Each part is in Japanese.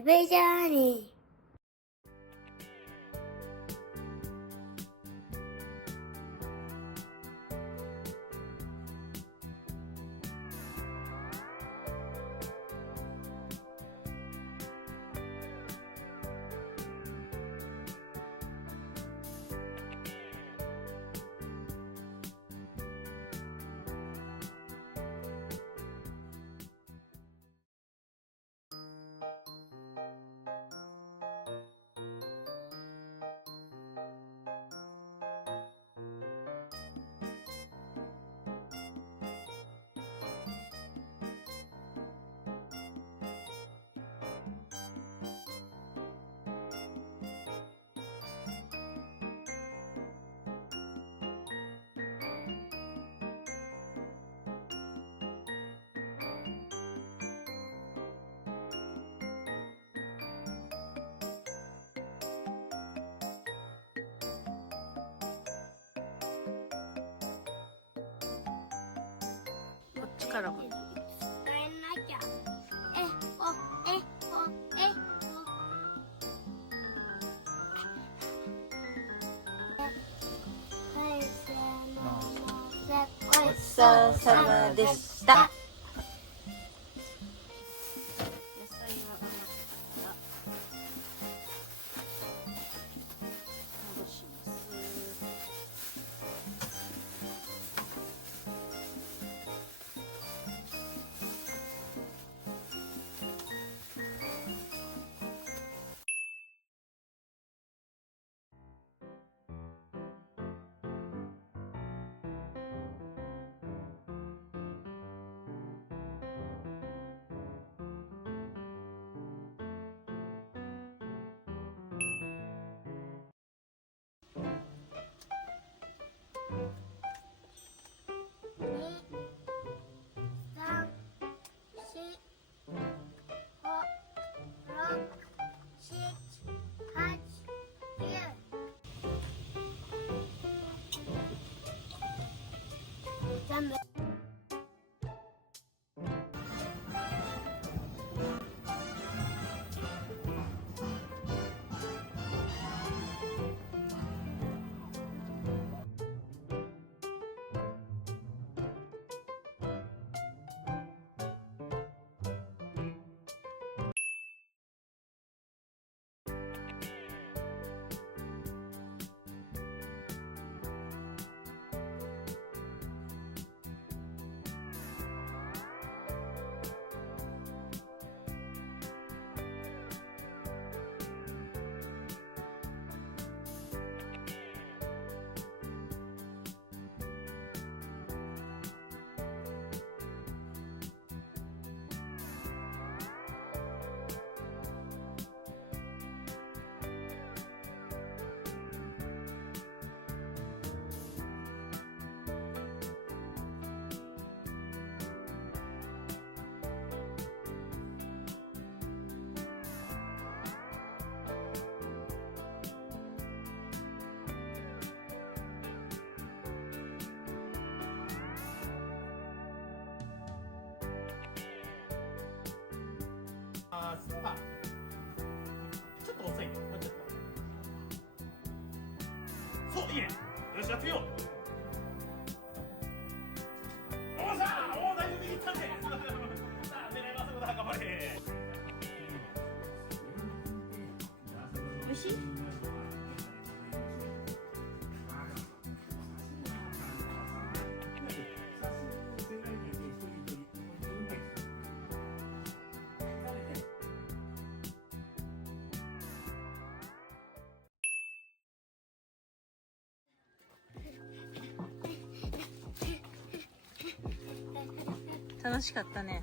Happy journey. Cara, 伝えなきゃ。えほえほえほ。ごちそうさまでした。野菜は余った。戻します。全部。あ、ちょっと遅いね。もうちょっと。そう、いいね。よし、やってみよう。おおさあ、おお、だいぶ握ったね。さあ、狙いますのだ、頑張れ。美味しい？楽しかったね。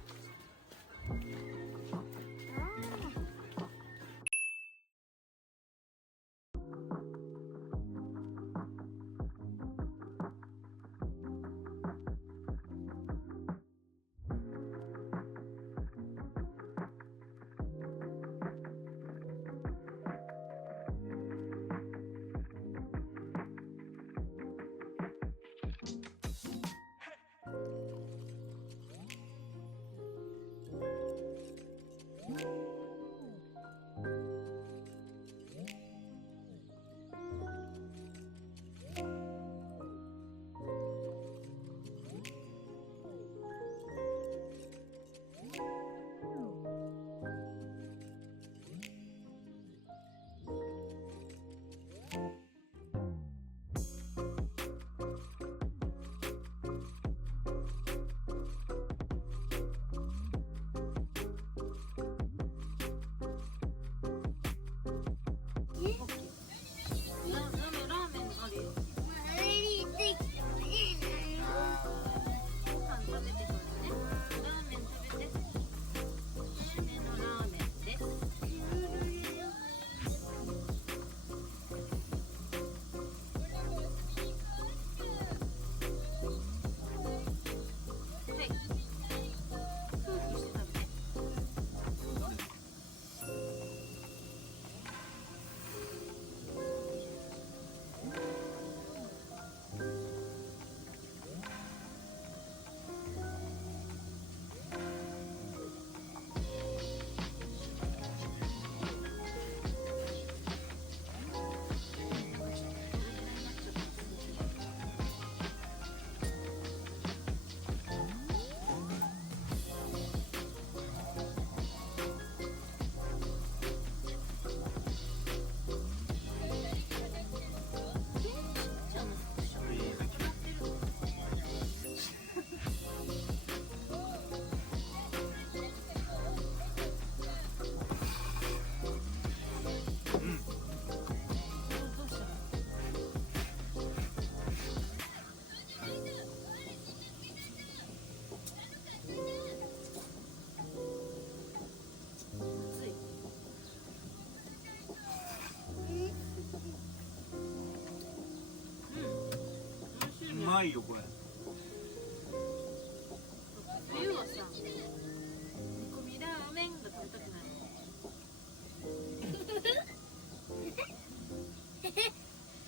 長いよこれ。冬はさ、煮込みラーメンが食べたくない。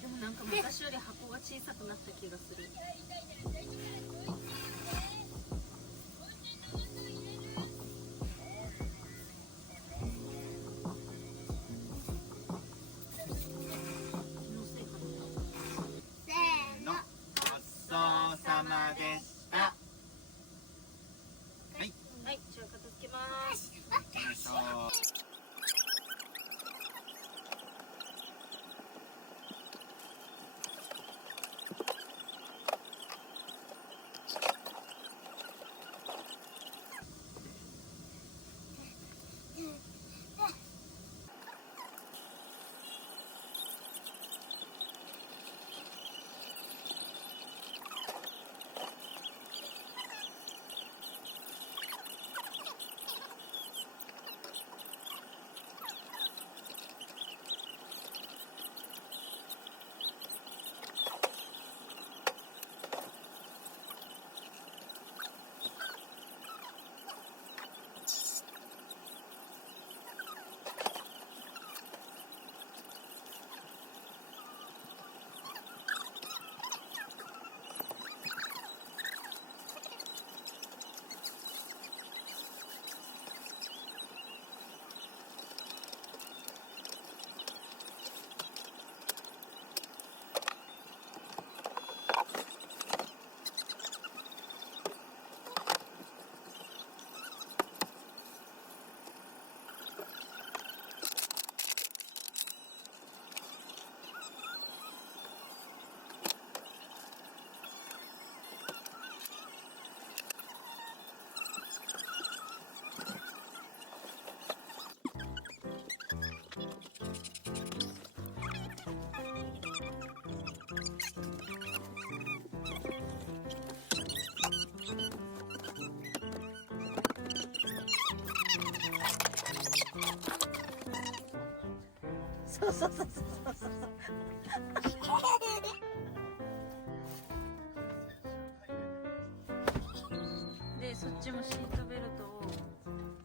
でもなんか昔より箱が小さくなった気がする。せーの。ごちそうさまでした。はい、じゃあ片付けます。よいしょ。そうそうそうそうそう。で、そっちもシートベルトを。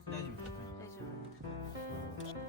大丈夫。大丈夫。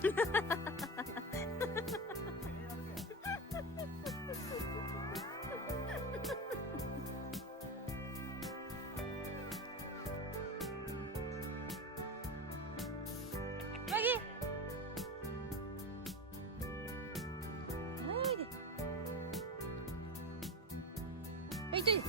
マギおいではいといで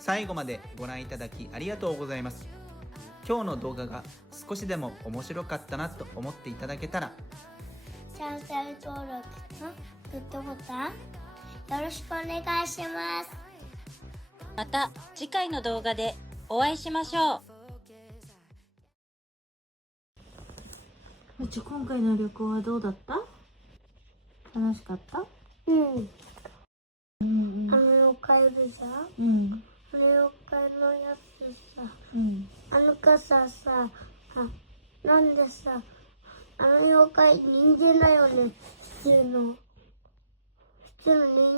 最後までご覧いただきありがとうございます。今日の動画が少しでも面白かったなと思っていただけたら、チャンネル登録とグッドボタンよろしくお願いします。また次回の動画でお会いしましょう。今回の旅行はどうだった？楽しかった？うんうん妖怪でさ、うん妖怪のやつさ、うん傘さ、なんでさ、妖怪人間だよね。普通の人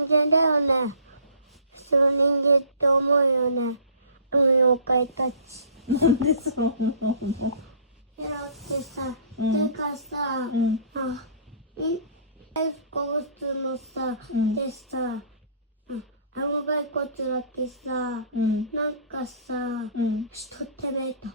間だよね。普通の人間って思うよね。妖怪たち。なんでそう思うの？だってさ、うん手がさ、うんいっぱい普通のさ、うんでさ、顎がいこっちだけさ、うんなんかさ、うんしとってめえと。